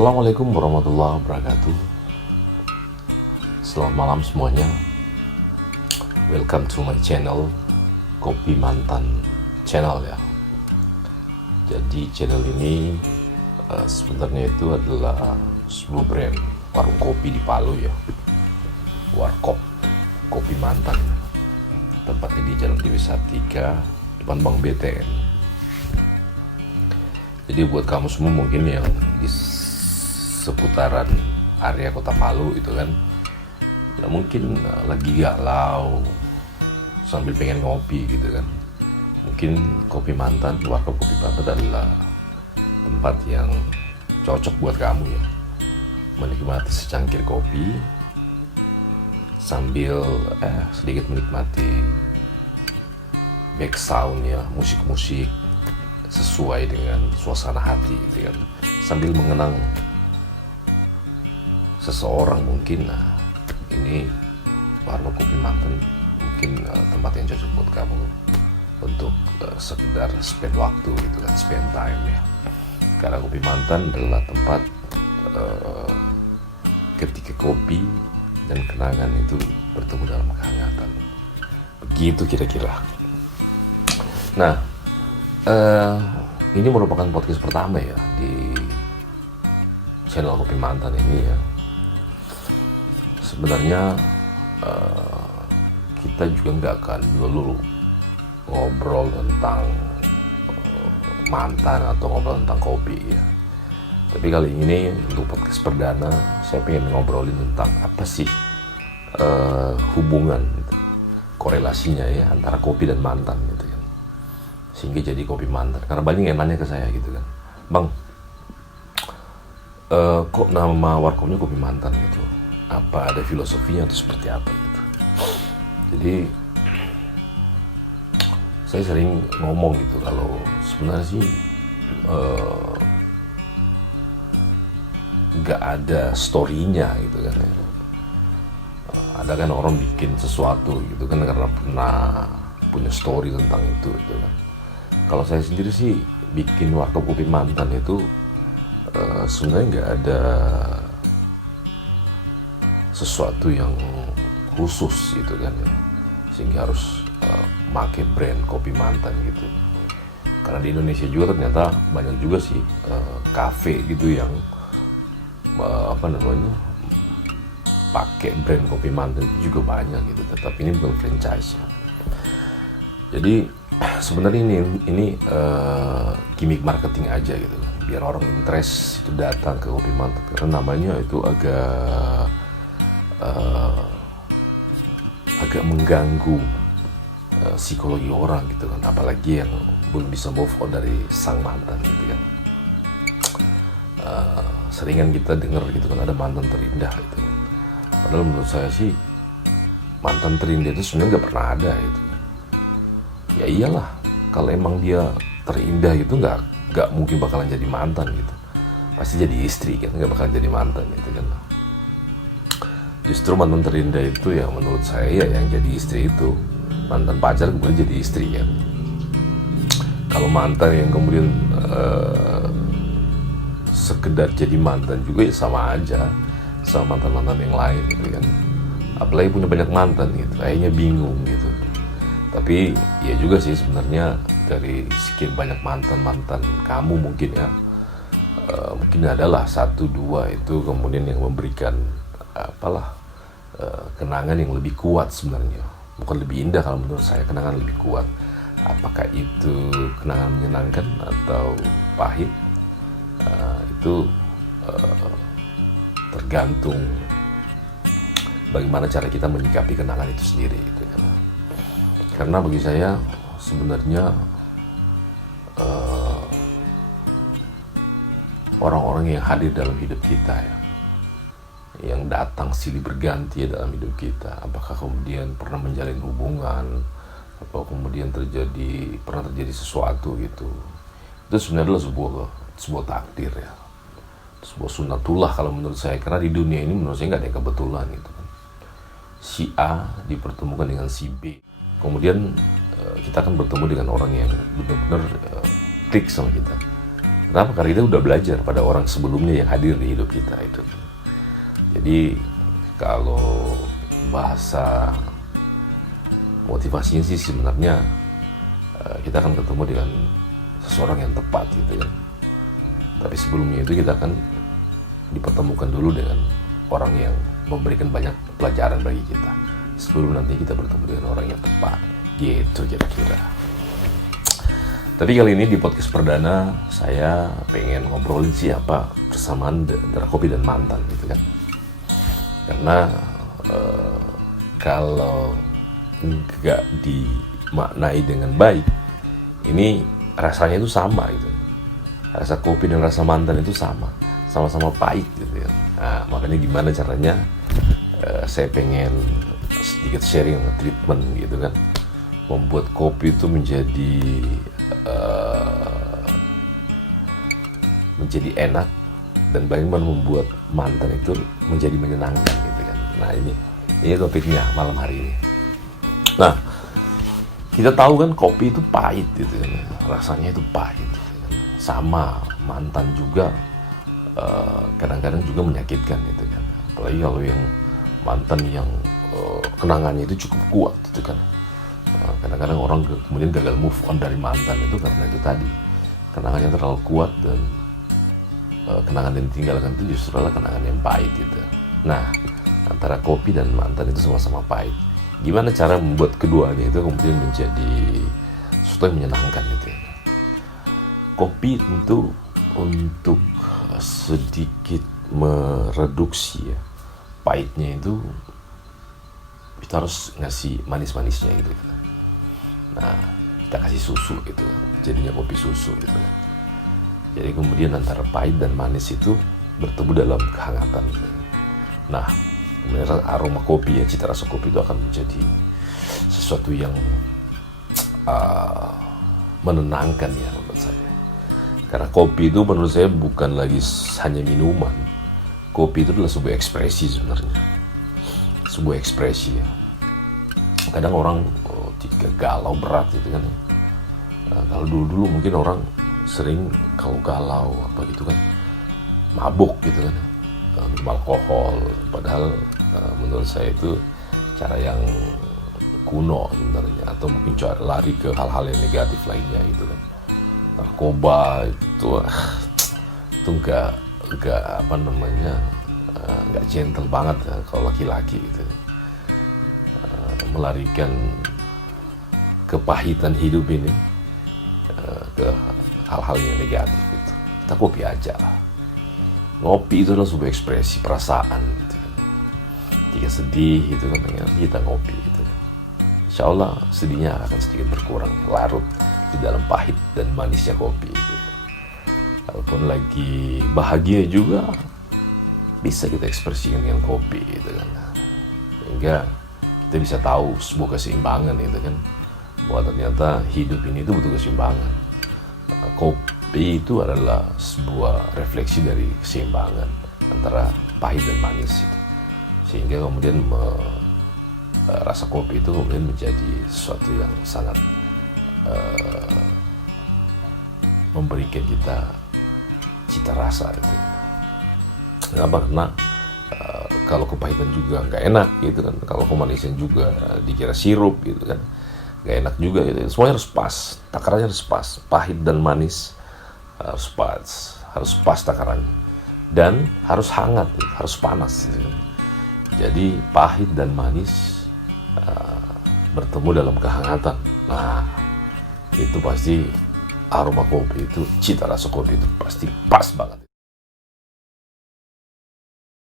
Assalamualaikum warahmatullahi wabarakatuh. Selamat malam semuanya. Welcome to my channel, Kopi Mantan Channel ya. Jadi channel ini sebenarnya itu adalah sebuah brand warung kopi di Palu ya. Warkop Kopi Mantan. Tempatnya di Jalan Dewi Sartika, depan Bank BTN. Jadi buat kamu semua mungkin yang di seputaran area Kota Palu itu kan, ya mungkin lagi galau sambil pengen ngopi gitu kan, mungkin Kopi Mantan, Warkop Kopi Mantan adalah tempat yang cocok buat kamu ya, menikmati secangkir kopi sambil sedikit menikmati back sound ya, musik-musik sesuai dengan suasana hati gitu kan, sambil mengenang seseorang mungkin. Nah, ini Warkop Kopi Mantan mungkin tempat yang cocok buat kamu untuk sekedar spend waktu gitu kan, spend time ya. Karena Kopi Mantan adalah tempat ketika kopi dan kenangan itu bertemu dalam kehangatan. Begitu kira-kira. Nah, ini merupakan podcast pertama ya di channel Kopi Mantan ini ya. Sebenarnya kita juga nggak akan dulu ngobrol tentang mantan atau ngobrol tentang kopi ya. Tapi kali ini untuk podcast perdana saya pengen ngobrolin tentang apa sih hubungan korelasinya ya antara kopi dan mantan gitu kan, sehingga jadi Kopi Mantan. Karena banyak yang nanya ke saya gitu kan, Bang, kok nama warkopnya Kopi Mantan gitu, apa ada filosofinya atau seperti apa gitu. Jadi saya sering ngomong gitu, kalau sebenarnya sih nggak ada story-nya gitu kan ya. Ada kan orang bikin sesuatu gitu kan karena pernah punya story tentang itu gitu kan. Kalau saya sendiri sih bikin Warkop Kopi Mantan itu sebenarnya nggak ada sesuatu yang khusus gitu kan ya, sehingga harus make brand Kopi Mantan gitu. Karena di Indonesia juga ternyata banyak juga sih cafe gitu yang pakai brand Kopi Mantan itu juga banyak gitu, tetapi ini bukan franchise ya. Jadi sebenarnya ini gimmick marketing aja gitu kan, biar orang interest itu datang ke Kopi Mantan, karena namanya itu agak mengganggu psikologi orang gitu kan, apalagi yang belum bisa move on dari sang mantan gitu kan. Seringan kita dengar gitu kan, ada mantan terindah gitu kan. Padahal menurut saya sih mantan terindah itu sebenarnya nggak pernah ada gitu kan. Ya iyalah, kalau emang dia terindah gitu nggak mungkin bakalan jadi mantan gitu, pasti jadi istri kan, nggak bakalan jadi mantan gitu kan. Justru mantan terindah itu ya menurut saya ya yang jadi istri itu mantan pacar kemudian jadi istri kan. Kalau mantan yang kemudian sekedar jadi mantan juga ya sama aja sama mantan-mantan yang lain gitu kan. Apalagi punya banyak mantan gitu, kayaknya bingung gitu. Tapi ya juga sih sebenarnya dari sekian banyak mantan kamu mungkin ya, mungkin adalah 1-2 itu kemudian yang memberikan kenangan yang lebih kuat sebenarnya. Bukan lebih indah, kalau menurut saya kenangan lebih kuat. Apakah itu kenangan menyenangkan atau pahit, itu tergantung bagaimana cara kita menyikapi kenangan itu sendiri gitu kan. Karena bagi saya sebenarnya orang-orang yang hadir dalam hidup kita ya, yang datang silih berganti ya dalam hidup kita, apakah kemudian pernah menjalin hubungan atau kemudian pernah terjadi sesuatu gitu, itu sebenarnya adalah sebuah takdir ya, sebuah sunatullah kalau menurut saya. Karena di dunia ini menurut saya nggak ada yang kebetulan gitu kan. Si A dipertemukan dengan si B, kemudian kita akan bertemu dengan orang yang benar-benar klik sama kita. Kenapa? Karena kita udah belajar pada orang sebelumnya yang hadir di hidup kita itu. Jadi kalau bahasa motivasinya sih sebenarnya kita akan ketemu dengan seseorang yang tepat gitu kan. Tapi sebelumnya itu kita akan dipertemukan dulu dengan orang yang memberikan banyak pelajaran bagi kita sebelum nanti kita bertemu dengan orang yang tepat gitu kira-kira. Tapi kali ini di podcast perdana saya pengen ngobrolin siapa persamaan antara kopi dan mantan gitu kan. Karena kalau nggak dimaknai dengan baik, ini rasanya itu sama gitu. Rasa kopi dan rasa mantan itu sama-sama pahit gitu ya. Nah, makanya gimana caranya saya pengen sedikit sharing treatment gitu kan, membuat kopi itu menjadi enak, dan bagaimana membuat mantan itu menjadi menyenangkan gitu kan. Nah ini topiknya malam hari ini. Nah, kita tahu kan kopi itu pahit gitu kan, rasanya itu pahit gitu kan. Sama mantan juga kadang-kadang juga menyakitkan gitu kan. Apalagi kalau yang mantan yang kenangannya itu cukup kuat gitu kan. Kadang-kadang orang kemudian gagal move on dari mantan itu karena itu tadi, kenangannya terlalu kuat, dan kenangan yang ditinggalkan itu justru adalah kenangan yang pahit gitu. Nah, antara kopi dan mantan itu sama-sama pahit. Gimana cara membuat keduanya itu kemudian menjadi sesuatu yang menyenangkan gitu ya. Kopi tentu untuk sedikit mereduksi ya pahitnya itu, kita harus ngasih manis-manisnya gitu kan. Nah, kita kasih susu gitu, jadinya kopi susu gitu kan. Jadi kemudian antara pahit dan manis itu bertemu dalam kehangatan gitu. Nah, kemudian aroma kopi ya, cita rasa kopi itu akan menjadi sesuatu yang menenangkan ya menurut saya. Karena kopi itu menurut saya bukan lagi hanya minuman. Kopi itu adalah sebuah ekspresi sebenarnya. Sebuah ekspresi ya. Kadang orang jika galau berat gitu kan. Kalau dulu mungkin orang sering kalau galau apa gitu kan mabuk gitu kan, minum alkohol. Padahal menurut saya itu cara yang kuno sebenarnya, atau mungkin cara lari ke hal-hal yang negatif lainnya gitu kan. Narkoba itu nggak apa namanya, nggak gentle banget ya, kalau laki-laki gitu. Melarikan kepahitan hidup ini ke hal-hal yang negatif gitu. Kita kopi aja lah. Ngopi itu adalah sebuah ekspresi perasaan gitu kan. Jika sedih gitu kan, kita ngopi gitu kan. Insya Allah sedihnya akan sedikit berkurang, larut di dalam pahit dan manisnya kopi gitu. Kalaupun lagi bahagia juga bisa kita ekspresikan dengan kopi gitu kan. Sehingga kita bisa tahu sebuah keseimbangan gitu kan, bahwa ternyata hidup ini itu butuh keseimbangan. Kopi itu adalah sebuah refleksi dari keseimbangan antara pahit dan manis itu. Sehingga kemudian rasa kopi itu kemudian menjadi sesuatu yang sangat memberikan kita cita rasa gitu. Kenapa? Karena kalau kepahitan juga nggak enak gitu kan, kalau kemanisan juga dikira sirup gitu kan, nggak enak juga gitu. Semuanya harus pas, takarannya harus pas, pahit dan manis harus pas takarannya, dan harus hangat, harus panas gitu kan. Jadi pahit dan manis bertemu dalam kehangatan. Nah, itu pasti aroma kopi itu, cita rasa kopi itu pasti pas banget.